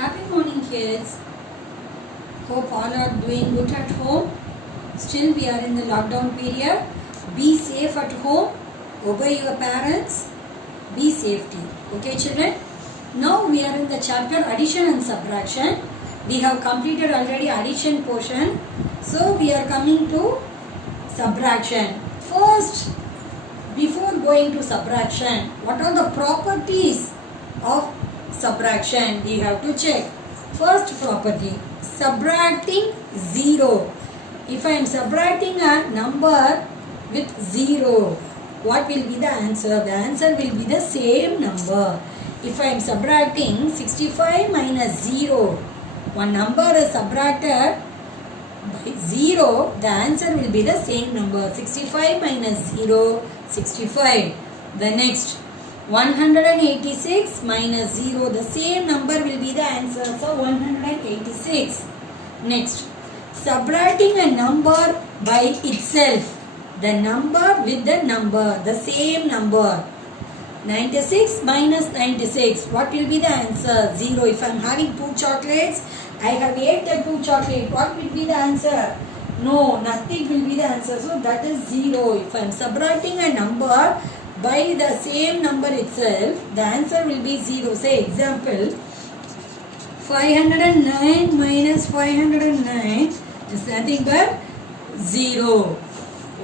Happy morning, kids. Hope all are doing good at home. Still, we are in the lockdown period. Be safe at home. Obey your parents. Be safety. Okay, children? Now we are in the chapter addition and subtraction. We have completed already addition portion. So, we are coming to subtraction. First, before going to subtraction, what are the properties of subtraction? We have to check. First property, subtracting 0. If I am subtracting a number with 0, what will be the answer? The answer will be the same number. If I am subtracting 65 minus 0, one number is subtracted by 0, the answer will be the same number. 65 minus 0, 65. The next, 186 minus 0, the same number will be the answer. So, 186. Next, subtracting a number by itself. The number with the number, the same number. 96 minus 96, what will be the answer? 0. If I am having 2 chocolates, I have ate the 2 chocolate. What will be the answer? No, nothing will be the answer. So, that is 0. If I am subtracting a number by the same number itself, the answer will be 0. Say example, 509 minus 509 is nothing but 0.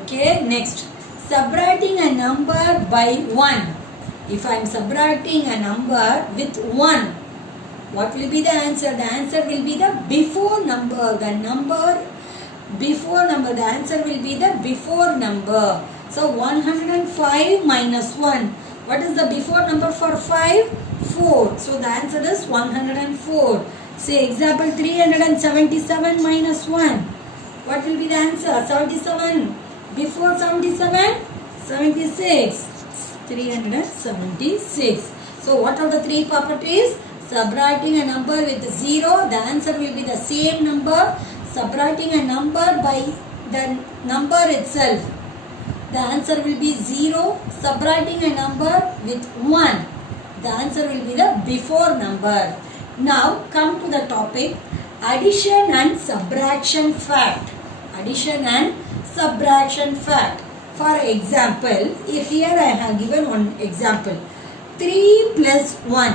Okay, next, subtracting a number by 1. If I am subtracting a number with 1, what will be the answer? The answer will be the before number. The number before number. The answer will be the before number. So, 105 minus 1. What is the before number for 5? 4. So, the answer is 104. Say example, 377 minus 1. What will be the answer? 77. Before 77? 76. 376. So, what are the 3 properties? Subtracting a number with 0, the answer will be the same number. Subtracting a number by the number itself, the answer will be 0. Subtracting a number with 1, the answer will be the before number. Now, come to the topic addition and subtraction fact. Addition and subtraction fact. For example, if here I have given one example, 3 plus 1.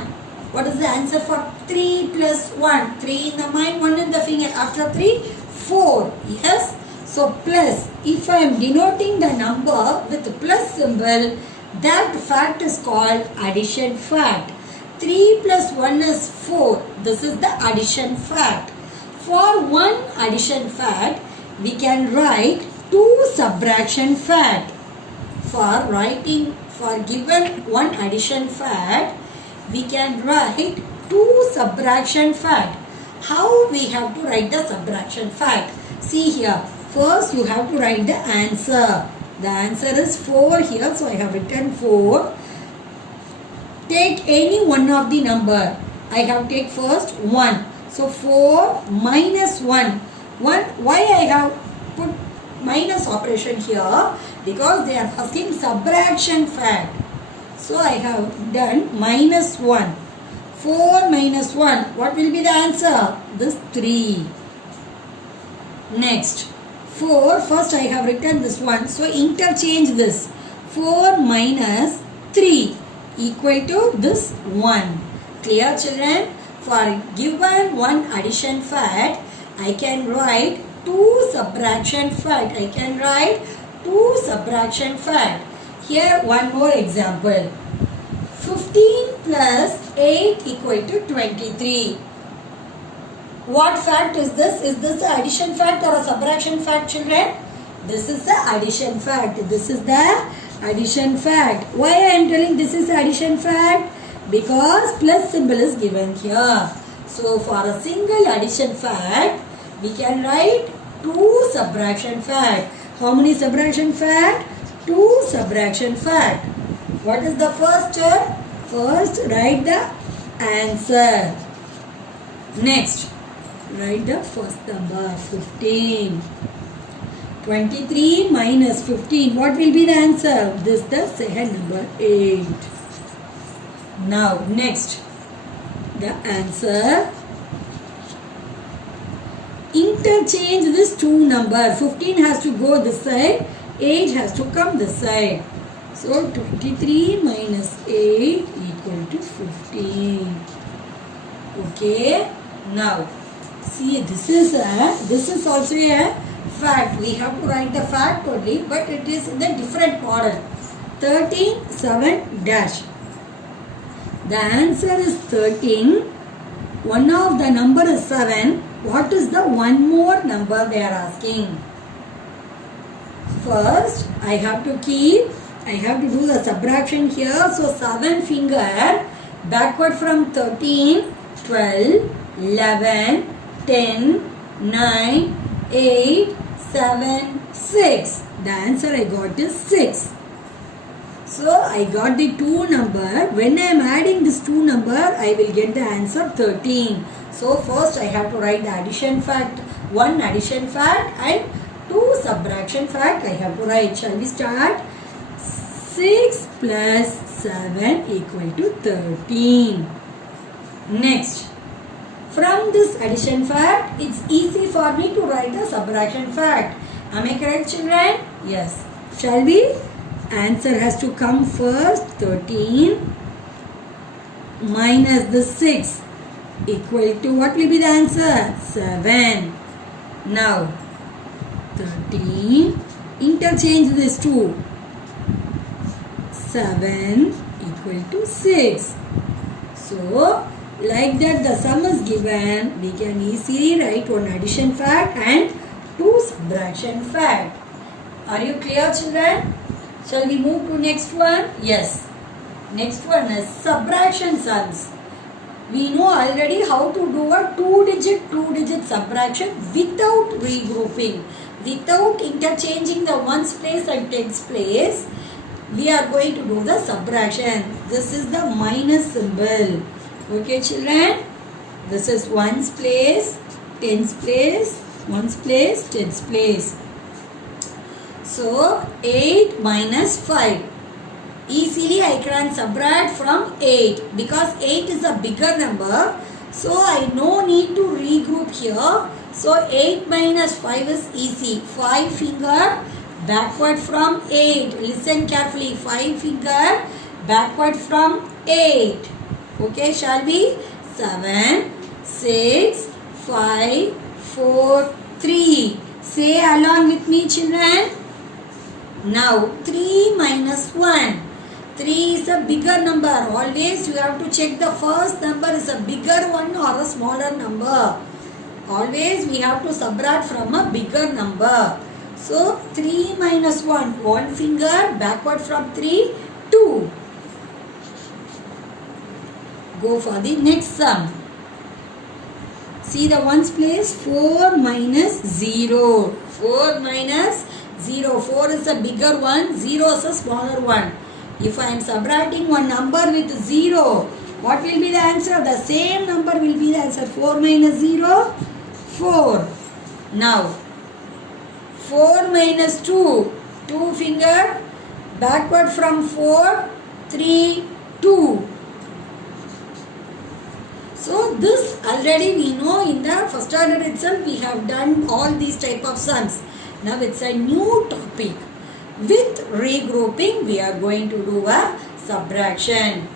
What is the answer for 3 plus 1? 3 in the mind, 1 in the finger. After 3, 4. Yes. So, plus. If I am denoting the number with plus symbol, that fact is called addition fact. 3 plus 1 is 4. This is the addition fact. For one addition fact, we can write 2 subtraction fact. For given one addition fact, we can write 2 subtraction fact. How we have to write the subtraction fact? See here. First you have to write the answer. The answer is 4 here. So I have written 4. Take any one of the number. I have take first 1. So 4 minus 1. Why I have put minus operation here? Because they are asking subtraction fact. So I have done minus 1. 4 minus 1. What will be the answer? This 3. Next. 4. First I have written this one. So interchange this. 4 minus 3 equal to this 1. Clear, children? For given one addition fact, I can write 2 subtraction fact. I can write 2 subtraction fact. Here one more example. 15 plus 8 equal to 23. What fact is this? Is this the addition fact or a subtraction fact, children? This is the addition fact. This is the addition fact. Why I am telling this is addition fact? Because plus symbol is given here. So, for a single addition fact, we can write 2 subtraction fact. How many subtraction fact? 2 subtraction fact. What is the first step? First, write the answer. Next, write the first number, 15. 23 minus 15. What will be the answer? This is the second number, 8. Now, next, the answer. Interchange this two number. 15 has to go this side, 8 has to come this side. So 23 minus 8 equal to 15. Okay. Now see, this is also a fact. We have to write the fact only, but it is in the different model. 13 7 dash. The answer is 13. One of the number is 7. What is the one more number they are asking? First, I have to do the subtraction here. So 7 finger backward from 13, 12, 11, 10, 9, 8, 7, 6. The answer I got is 6. So I got the 2 number. When I am adding this 2 number, I will get the answer 13. So first I have to write the addition fact. 1 addition fact and 2 subtraction fact I have to write. Shall we start? 6 plus 7 equal to 13. Next, from this addition fact, it's easy for me to write the subtraction fact. Am I correct, children? Yes. Shall we? Answer has to come first. 13 minus the 6 equal to, what will be the answer? 7. Now 13, interchange this 2. 7 equal to 6. So like that the sum is given. We can easily write one addition fact and 2 subtraction fact. Are you clear, children? Shall we move to next one? Yes. Next one is subtraction sums. We know already how to do a two-digit subtraction without regrouping. Without interchanging the ones place and tens place, we are going to do the subtraction. This is the minus symbol. Okay, children? This is ones place, tens place, ones place, tens place. So 8 minus 5. Easily I can subtract from 8 because 8 is a bigger number. So I no need to regroup here. So 8 minus 5 is easy. 5 finger backward from 8. Listen carefully. 5 finger backward from 8. Okay, shall we? 7, 6, 5, 4, 3. Say along with me, children. Now 3 minus 1. 3 is a bigger number. Always you have to check the first number is a bigger one or a smaller number. Always we have to subtract from a bigger number. So 3 minus 1. 1 finger backward from 3. 2. Go for the next sum. See the ones place. 4 minus 0. 4 minus 0. 4 is a bigger one. 0 is a smaller one. If I am subtracting one number with 0, what will be the answer? The same number will be the answer. 4 minus 0, 4. Now, 4 minus 2. 2 finger backward from 4, 3, 2. So, this already we know in the first standard itself we have done all these type of sums. Now, it's a new topic. With regrouping, we are going to do a subtraction.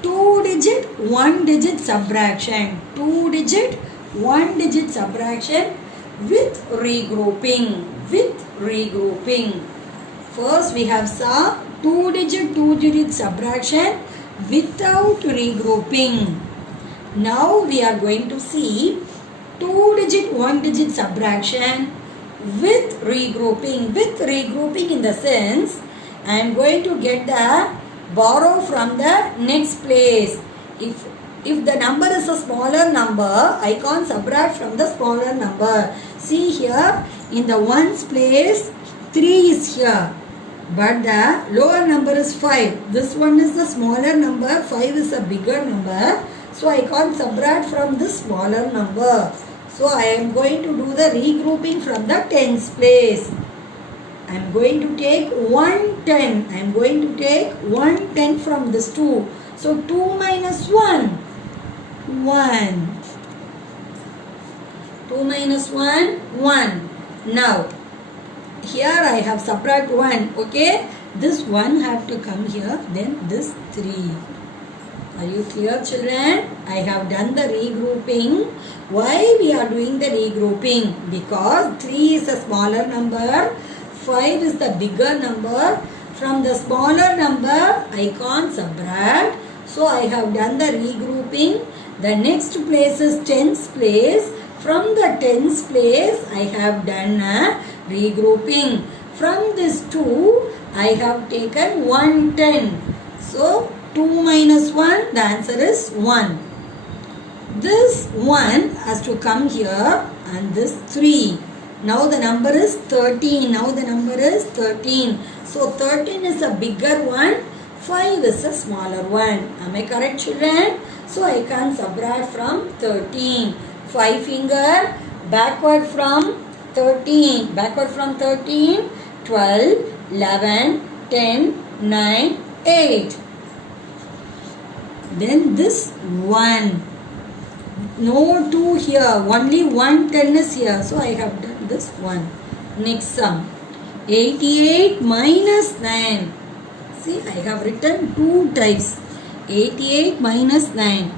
2-digit, 1-digit subtraction. 2-digit, 1-digit subtraction with regrouping. With regrouping. First, we have some 2-digit, 2-digit subtraction without regrouping. Now, we are going to see 2-digit, 1-digit subtraction with regrouping. With regrouping in the sense, I am going to get the borrow from the next place. If the number is a smaller number, I can't subtract from the smaller number. See here, in the ones place, 3 is here. But the lower number is 5. This one is the smaller number, 5 is a bigger number. So I can't subtract from this smaller number. So I am going to do the regrouping from the tens place. I am going to take 110. I am going to take 110 from this 2. So 2 minus 1. 1. 2 minus 1, 1. Now, here I have subtract 1, okay? This 1 have to come here, then this 3. Are you clear, children? I have done the regrouping. Why we are doing the regrouping? Because 3 is a smaller number, 5 is the bigger number. From the smaller number, I can't subtract. So, I have done the regrouping. The next place is tens place. From the tens place, I have done a regrouping. From this 2, I have taken 110. So, 2 minus 1, the answer is 1. This 1 has to come here and this 3. Now the number is 13. Now the number is 13. So, 13 is a bigger one. 5 is a smaller one. Am I correct, children? So, I can subtract from 13. 5 finger backward from 13. Backward from 13. 12, 11, 10, 9, 8. Then this 1. No 2 here. Only 110 is here. So, I have done this 1. Next sum. 88 minus 9. See, I have written 2 types. 88 minus 9.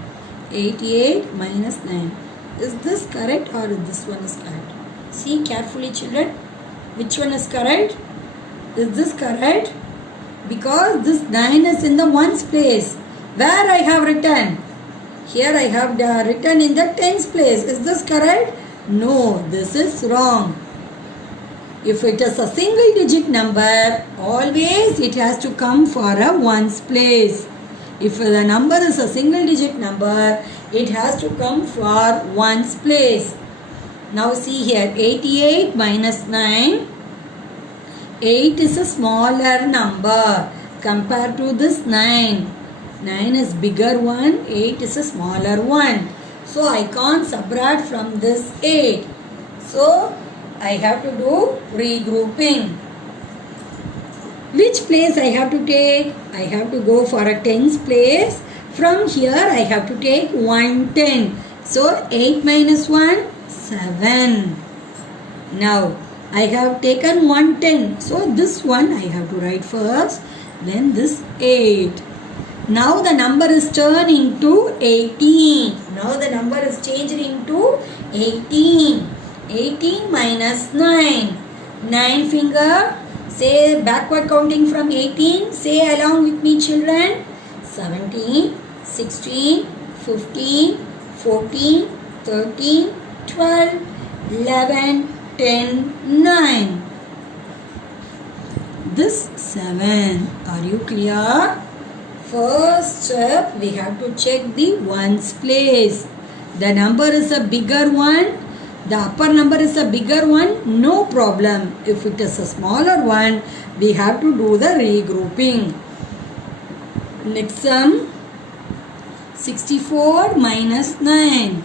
88 minus 9. Is this correct or this one is correct? See carefully, children. Which one is correct? Is this correct? Because this 9 is in the ones place. Where I have written? Here I have written in the tens place. Is this correct? No, this is wrong. If it is a single digit number, always it has to come for a ones place. If the number is a single digit number, it has to come for ones place. Now see here, 88 minus 9. 8 is a smaller number compared to this 9. 9 is bigger one, 8 is a smaller one. So I can't subtract from this 8. So I have to do regrouping. Which place I have to take? I have to go for a tens place. From here I have to take 110. So 8 minus 1, 7. Now I have taken 110. So this one I have to write first. Then this 8. Now the number is turned into 18. Now the number is changed into 18. 18 minus 9. 9 finger. Say backward counting from 18. Say along with me, children. 17, 16, 15, 14, 13, 12, 11, 10, 9. This 7. Are you clear? First step, we have to check the ones place. The number is a bigger one. The upper number is a bigger one. No problem. If it is a smaller one, we have to do the regrouping. Next sum. 64 minus 9.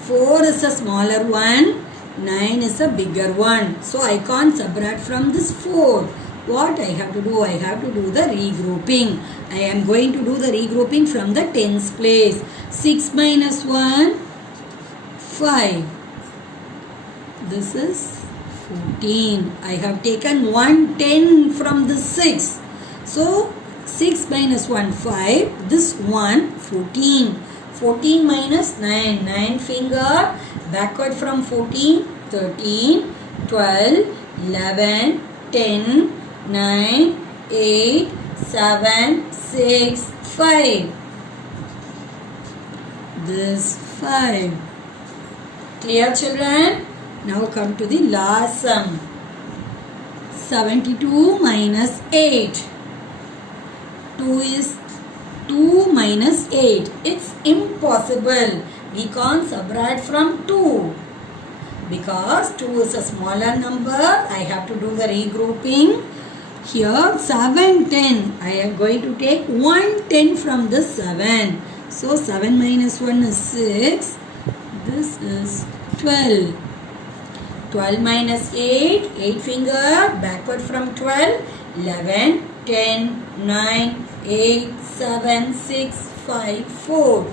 4 is a smaller one. 9 is a bigger one. So I can't subtract from this 4. What I have to do? I have to do the regrouping. I am going to do the regrouping from the tens place. 6 minus 1, 5. This is 14. I have taken 110 from the 6. So 6 minus 1, 5. This 1, 14. 14 minus 9. 9 finger. Backward from 14, 13, 12, 11, 10, 9, 8, 7, 6, 5. This 5. Clear, children? Now come to the last sum. 72 minus 8. 2 is 2 minus 8. It's impossible. We can't subtract from 2. Because 2 is a smaller number, I have to do the regrouping. Here 7, 10. I am going to take 110 from the 7. So 7 minus 1 is 6. This is 12. 12 minus 8. 8 finger. Backward from 12. 11, 10, 9, 8, 7, 6, 5, 4.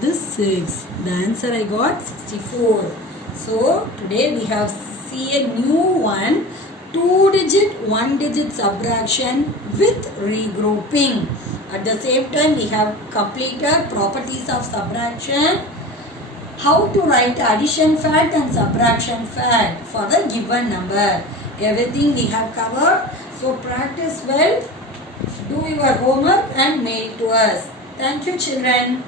This 6. The answer I got 64. So today we have see a new one. 2-digit, 1-digit subtraction with regrouping. At the same time we have completed properties of subtraction. How to write addition fact and subtraction fact for the given number. Everything we have covered. So practice well. Do your homework and mail to us. Thank you, children.